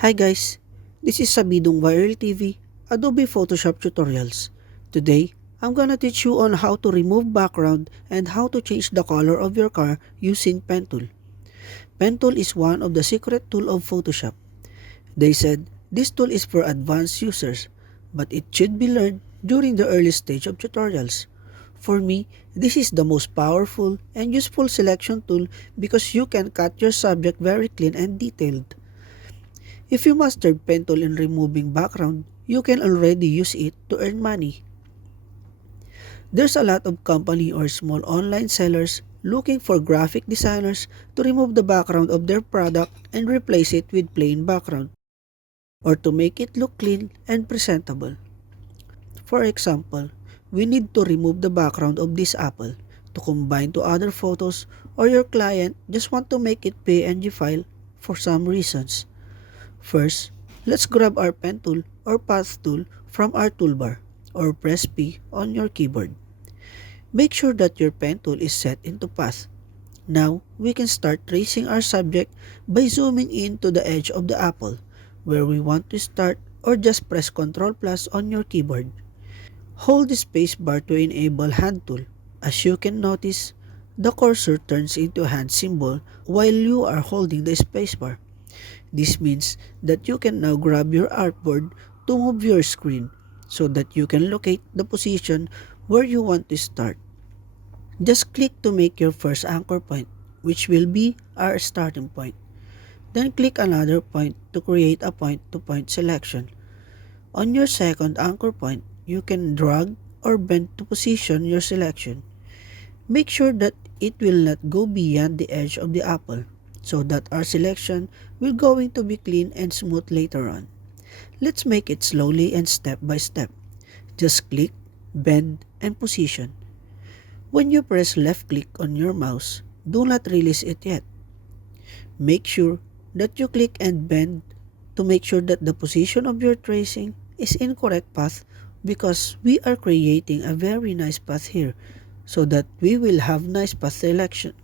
Hi guys, this is Sabidong Viral TV, Adobe Photoshop tutorials. Today, I'm gonna teach you on how to remove background and how to change the color of your car using pen tool. Pen tool is one of the secret tool of Photoshop. They said this tool is for advanced users, but it should be learned during the early stage of tutorials. For me, this is the most powerful and useful selection tool because you can cut your subject very clean and detailed. If you mastered pen tool in removing background, you can already use it to earn money. There's a lot of company or small online sellers looking for graphic designers to remove the background of their product and replace it with plain background, or to make it look clean and presentable. For example, we need to remove the background of this apple to combine to other photos, or your client just want to make it PNG file for some reasons. First, let's grab our pen tool or path tool from our toolbar or press P on your keyboard. Make sure that your pen tool is set into path. Now, we can start tracing our subject by zooming in to the edge of the apple where we want to start, or just press Ctrl plus on your keyboard. Hold the space bar to enable hand tool. As you can notice, the cursor turns into a hand symbol while you are holding the space bar. This means that you can now grab your artboard to move your screen so that you can locate the position where you want to start. Just click to make your first anchor point, which will be our starting point. Then click another point to create a point-to-point selection. On your second anchor point, you can drag or bend to position your selection. Make sure that it will not go beyond the edge of the apple, so that our selection will going to be clean and smooth later on. Let's make it slowly and step by step. Just click, bend, and position. When you press left click on your mouse, do not release it yet. Make sure that you click and bend to make sure that the position of your tracing is in correct path, because we are creating a very nice path here so that we will have nice path selection.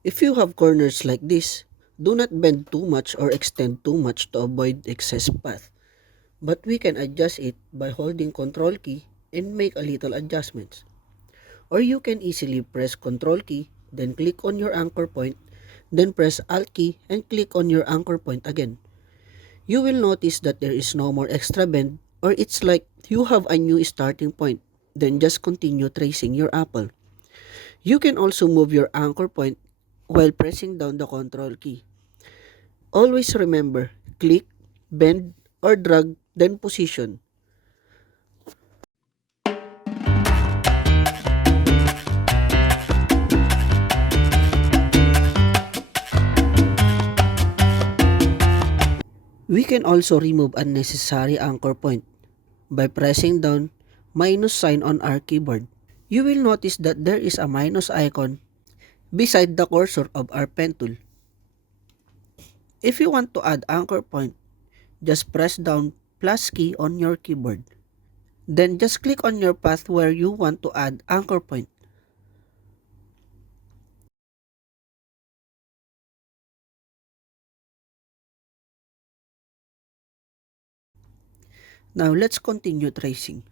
If you have corners like this, do not bend too much or extend too much to avoid excess path. But we can adjust it by holding Ctrl key and make a little adjustments. Or you can easily press Ctrl key, then click on your anchor point, then press Alt key and click on your anchor point again. You will notice that there is no more extra bend, or it's like you have a new starting point. Then just continue tracing your apple. You can also move your anchor point while pressing down the Ctrl key. Always remember, click, bend, or drag, then position. We can also remove unnecessary anchor point by pressing down minus sign on our keyboard. You will notice that there is a minus icon beside the cursor of our pen tool. If you want to add anchor point, just press down plus key on your keyboard. Then just click on your path where you want to add anchor point. Now let's continue tracing.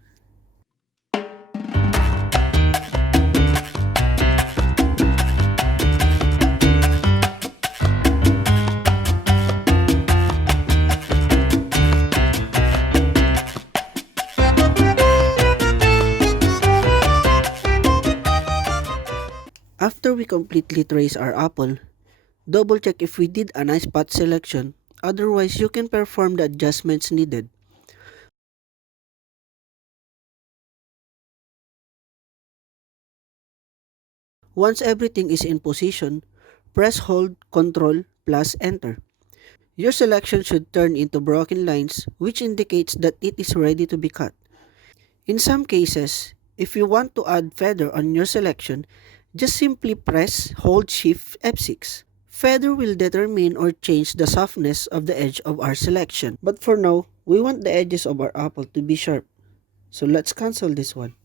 After we completely trace our apple, double check if we did a nice path selection, otherwise you can perform the adjustments needed. Once everything is in position, press hold Ctrl plus enter. Your selection should turn into broken lines, which indicates that it is ready to be cut. In some cases, if you want to add feather on your selection, just simply press hold Shift F6. Feather will determine or change the softness of the edge of our selection. But for now, we want the edges of our apple to be sharp. So let's cancel this one.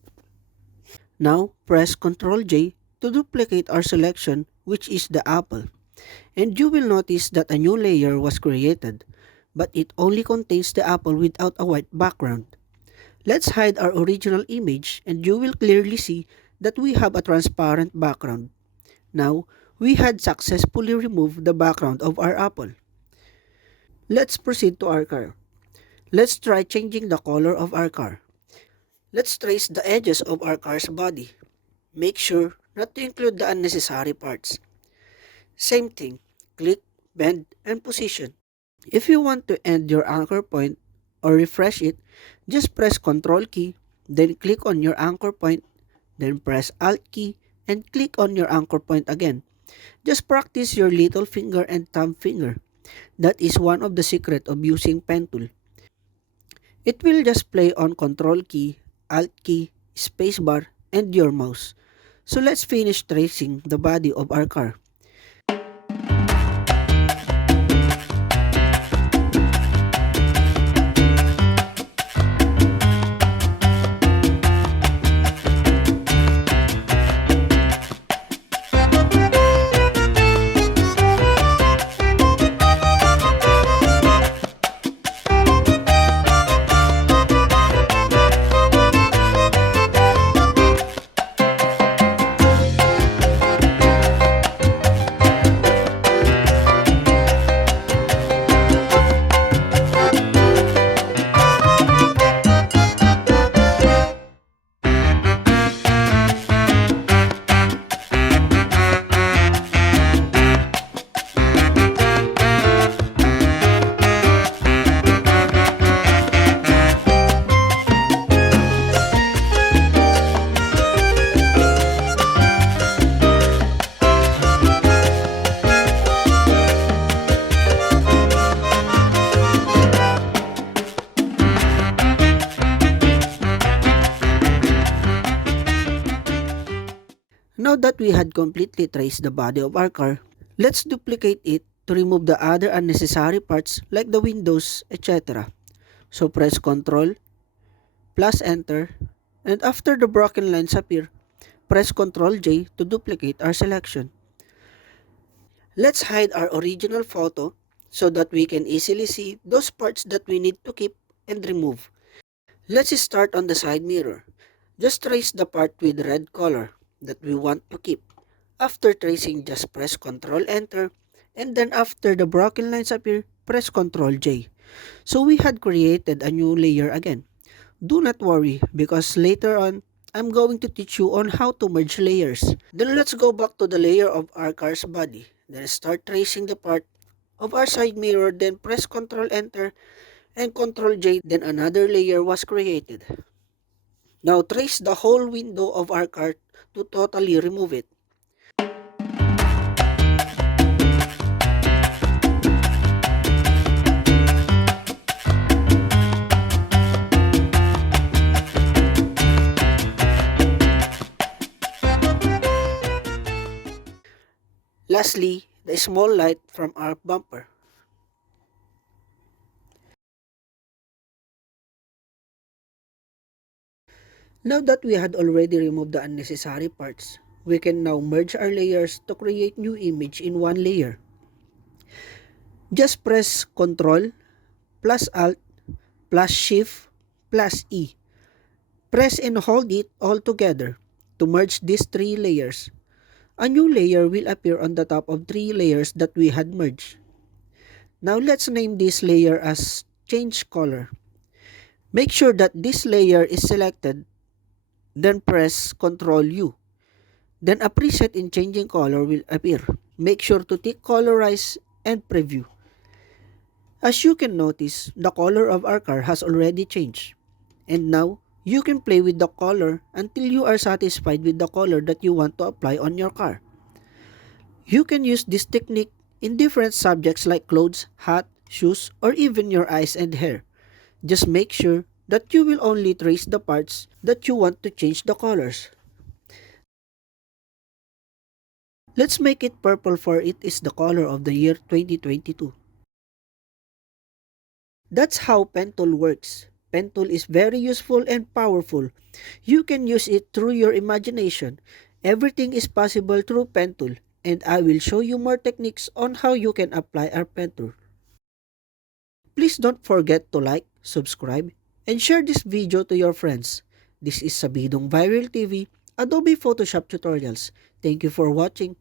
Now, press Ctrl J to duplicate our selection, which is the apple. And you will notice that a new layer was created, but it only contains the apple without a white background. Let's hide our original image and you will clearly see that we have a transparent background. Now, we had successfully removed the background of our apple. Let's proceed to our car. Let's try changing the color of our car. Let's trace the edges of our car's body. Make sure not to include the unnecessary parts. Same thing, click, bend, and position. If you want to end your anchor point or refresh it, just press Ctrl key, then click on your anchor point, then press Alt key, and click on your anchor point again. Just practice your little finger and thumb finger. That is one of the secret of using pen tool. It will just play on Ctrl key, Alt key, spacebar, and your mouse. So let's finish tracing the body of our car. Now that we had completely traced the body of our car, let's duplicate it to remove the other unnecessary parts like the windows, etc. So press Ctrl plus Enter, and after the broken lines appear, press Ctrl J to duplicate our selection. Let's hide our original photo so that we can easily see those parts that we need to keep and remove. Let's start on the side mirror. Just trace the part with red color that we want to keep. After tracing, just press Ctrl Enter, and then after the broken lines appear, press Ctrl J. So we had created a new layer again. Do not worry because later on, I'm going to teach you on how to merge layers. Then let's go back to the layer of our car's body. Then start tracing the part of our side mirror, then press Ctrl Enter and Ctrl J, then another layer was created. Now trace the whole window of our car to totally remove it. Lastly, the small light from our bumper. Now that we had already removed the unnecessary parts, we can now merge our layers to create new image in one layer. Just press Ctrl plus Alt plus Shift plus E. Press and hold it all together to merge these three layers. A new layer will appear on the top of three layers that we had merged. Now let's name this layer as Change Color. Make sure that this layer is selected, then press Ctrl U. Then a preset in changing color will appear. Make sure to tick Colorize and Preview. As you can notice, the color of our car has already changed. And now, you can play with the color until you are satisfied with the color that you want to apply on your car. You can use this technique in different subjects like clothes, hat, shoes, or even your eyes and hair. Just make sure that you will only trace the parts that you want to change the colors. Let's make it purple for it is the color of the year 2022. That's how pen tool works. Pen tool is very useful and powerful. You can use it through your imagination. Everything is possible through pen tool, and I will show you more techniques on how you can apply our pen tool. Please don't forget to like, subscribe, and share this video to your friends. This is Sabidong Viral TV, Adobe Photoshop Tutorials. Thank you for watching.